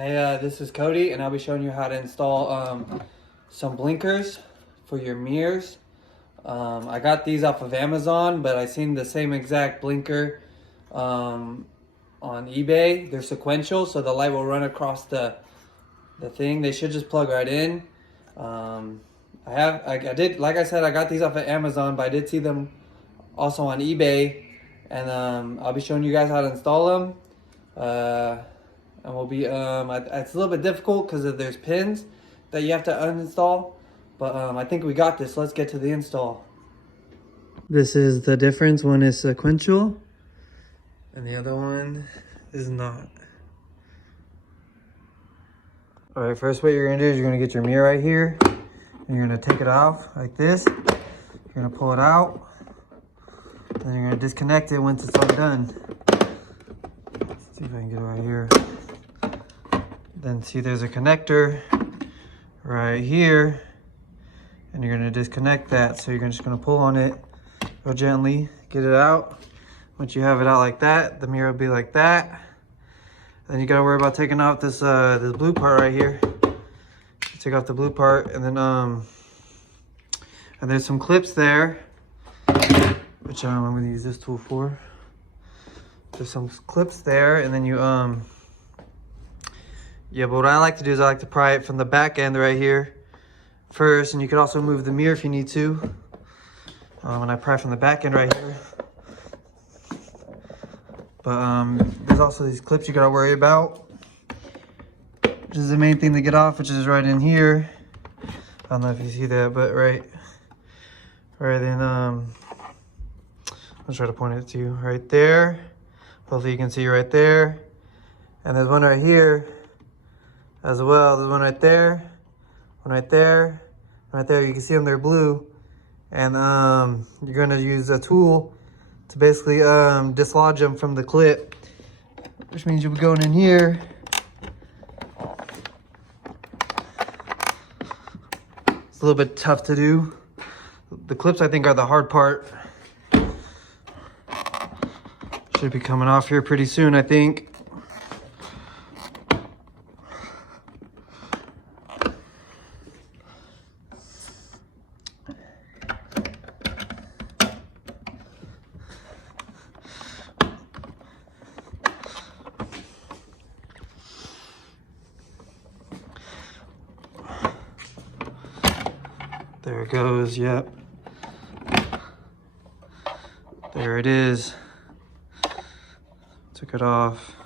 Hey, this is Cody, and I'll be showing you how to install some blinkers for your mirrors. I got these off of Amazon, but I seen the same exact blinker on eBay. They're sequential, so the light will run across the thing. They should just plug right in. I did, like I said, I got these off of Amazon, but I did see them also on eBay, and I'll be showing you guys how to install them. And we'll be, it's a little bit difficult because there's pins that you have to uninstall, but I think we got this. Let's get to the install. This is the difference. One is sequential and the other one is not. All right, first what you're gonna do is you're gonna get your mirror right here and you're gonna take it off like this. You're gonna pull it out and you're gonna disconnect it once it's all done. Let's see if I can get it right here. Then see there's a connector right here and you're gonna disconnect that. So you're just gonna pull on it real gently, get it out. Once you have it out like that, the mirror will be like that. Then you gotta worry about taking off this this blue part right here. Take off the blue part, and then and there's some clips there, which I'm gonna use this tool for. There's some clips there, and then you yeah, but what I like to do is I like to pry it from the back end right here first, and you could also move the mirror if you need to. And I pry from the back end right here. But there's also these clips you gotta worry about, which is the main thing to get off, which is right in here. I don't know if you see that, but right in, I'll try to point it to you right there. Hopefully you can see right there. And there's one right here as well. There's one right there, one right there, right there. You can see them, they're blue. And you're gonna use a tool to basically dislodge them from the clip, which means you'll be going in here. It's a little bit tough to do. The clips, I think, are the hard part. Should be coming off here pretty soon, I think. There it goes, yep. There it is. Took it off.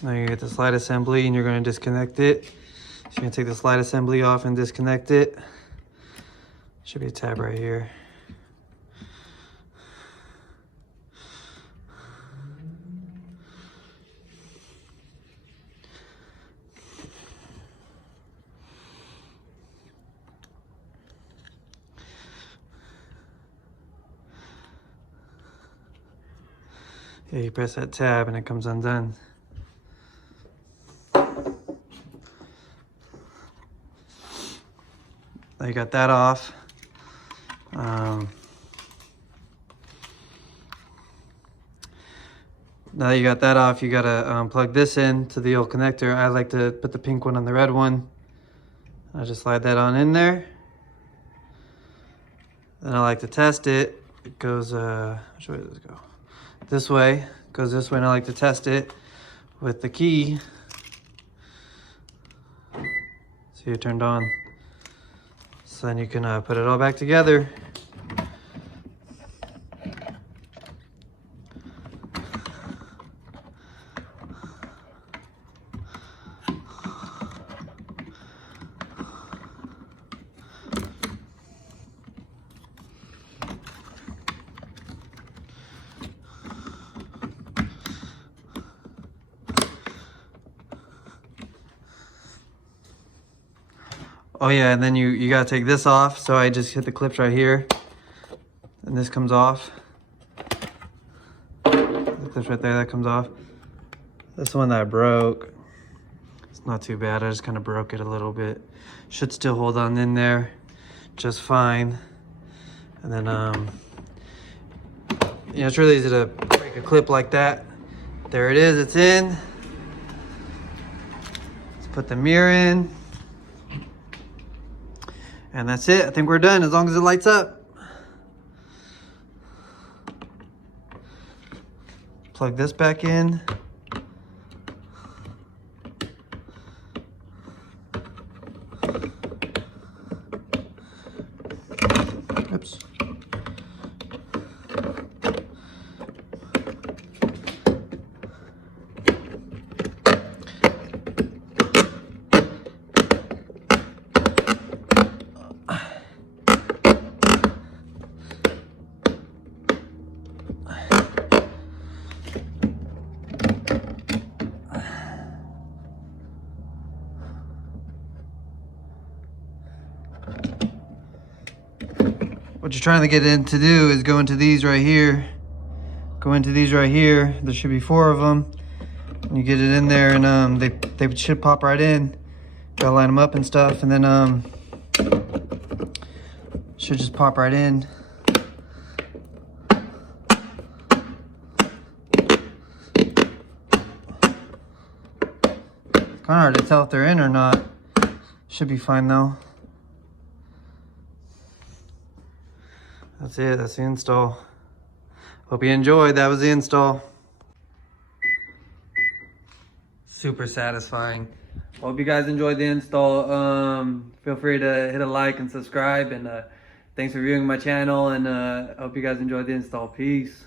Now you get the slide assembly and you're going to disconnect it. So you're going to take the slide assembly off and disconnect it. Should be a tab right here. Yeah, you press that tab and it comes undone. Now you got that off. Now that you got that off, you gotta plug this in to the old connector. I like to put the pink one on the red one. I just slide that on in there. Then I like to test it. It goes, which way does it go? This way, goes this way, and I like to test it with the key. See it turned on. So then you can put it all back together. Oh yeah, and then you gotta take this off. So I just hit the clips right here, and this comes off. The clips right there, that comes off. This one that I broke, it's not too bad. I just kind of broke it a little bit. Should still hold on in there just fine. And then You know, it's really easy to break a clip like that. There it is, it's in. Let's put the mirror in. And that's it. I think we're done as long as it lights up. Plug this back in. Oops. What you're trying to get in to do is go into these right here. Go into these right here. There should be 4 of them. And you get it in there, and they should pop right in. Gotta line them up and stuff, and then should just pop right in. Kind of hard to tell if they're in or not. Should be fine though. That's it, that's the install. Hope you enjoyed, that was the install. Super satisfying. Hope you guys enjoyed the install. Feel free to hit a like and subscribe, and thanks for viewing my channel, and hope you guys enjoyed the install. Peace.